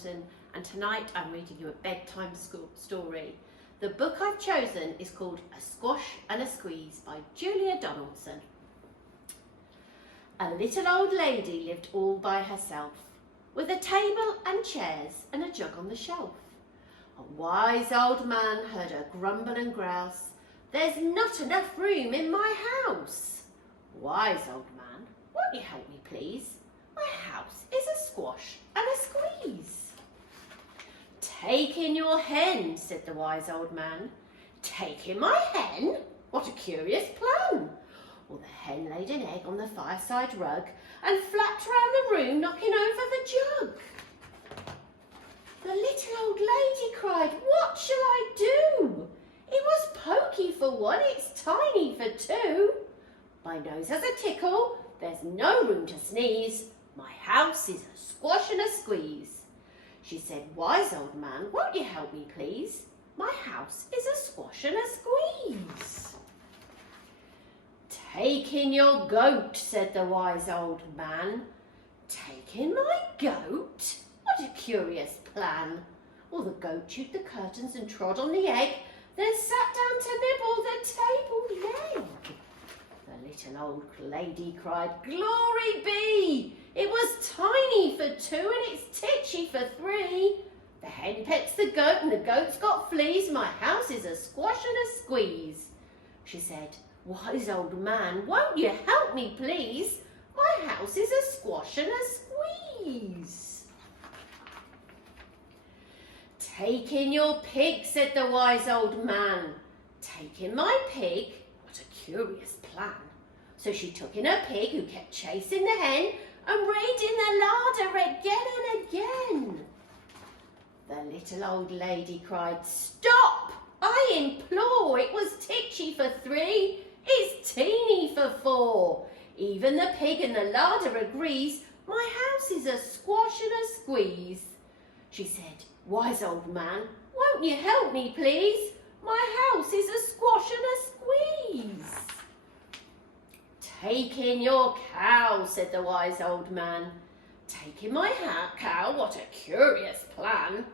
Donaldson, and tonight I'm reading you a bedtime story. The book I've chosen is called A Squash and a Squeeze by Julia Donaldson. A little old lady lived all by herself, with a table and chairs and a jug on the shelf. A wise old man heard her grumble and grouse, "There's not enough room in my house." "Wise old man, won't you help me please? My house is a squash and a squeeze." "Take in your hen," said the wise old man. "Take in my hen? What a curious plan." Well, the hen laid an egg on the fireside rug and flapped round the room, knocking over the jug. The little old lady cried, "What shall I do? It was pokey for one, it's tiny for two. My nose has a tickle, there's no room to sneeze. My house is a squash and a squeeze." She said, "Wise old man, won't you help me please? My house is a squash and a squeeze." "Take in your goat," said the wise old man. "Take in my goat? What a curious plan." Well, the goat chewed the curtains and trod on the egg, then sat down to nibble the table leg. The little old lady cried, "Glory be! It was tiny for two and it's titchy for three. The hen pets the goat and the goat's got fleas. My house is a squash and a squeeze." She said, "Wise old man, won't you help me please? My house is a squash and a squeeze." "Take in your pig," said the wise old man. "Take in my pig? What a curious plan." So she took in her pig, who kept chasing the hen and raiding the larder again and again. The little old lady cried, "Stop! I implore! It was titchy for three, it's teeny for four. Even the pig in the larder agrees, my house is a squash and a squeeze." She said, "Wise old man, won't you help me please? My house is a squash and a squeeze." "Take in your cow," said the wise old man. "Take in my cow? What a curious plan."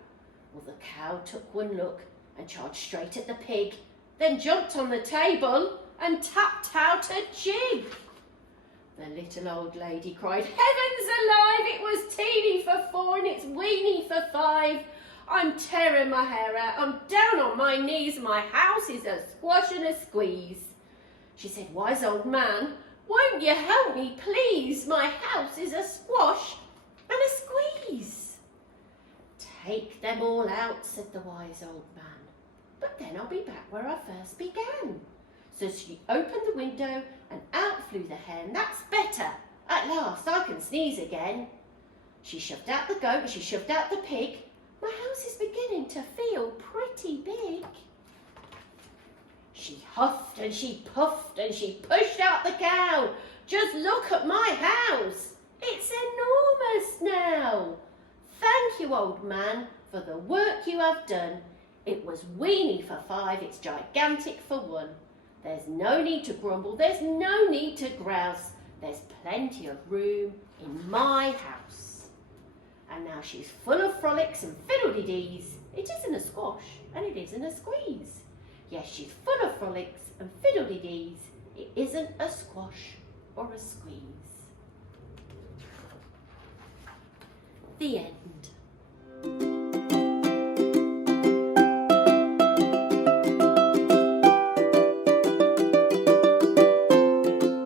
Well, the cow took one look and charged straight at the pig, then jumped on the table and tapped out a jig. The little old lady cried, "Heavens alive, it was teeny for four and it's weeny for five. I'm tearing my hair out, I'm down on my knees, my house is a squash and a squeeze." She said, "Wise old man, won't you help me please? My house is a squash and a squeeze." "Take them all out," said the wise old man, "but then I'll be back where I first began." So she opened the window and out flew the hen. "That's better. At last I can sneeze again." She shoved out the goat and she shoved out the pig. "My house is beginning to feel pretty big." She huffed and she puffed and she pushed out the cow. "Just look at my house. It's enormous now. Thank you, old man, for the work you have done. It was weeny for five, it's gigantic for one. There's no need to grumble, there's no need to grouse. There's plenty of room in my house." And now she's full of frolics and fiddle-de-dees. It isn't a squash and it isn't a squeeze. Yes, she's full of frolics and fiddle-de-dees. It isn't a squash or a squeeze. The end.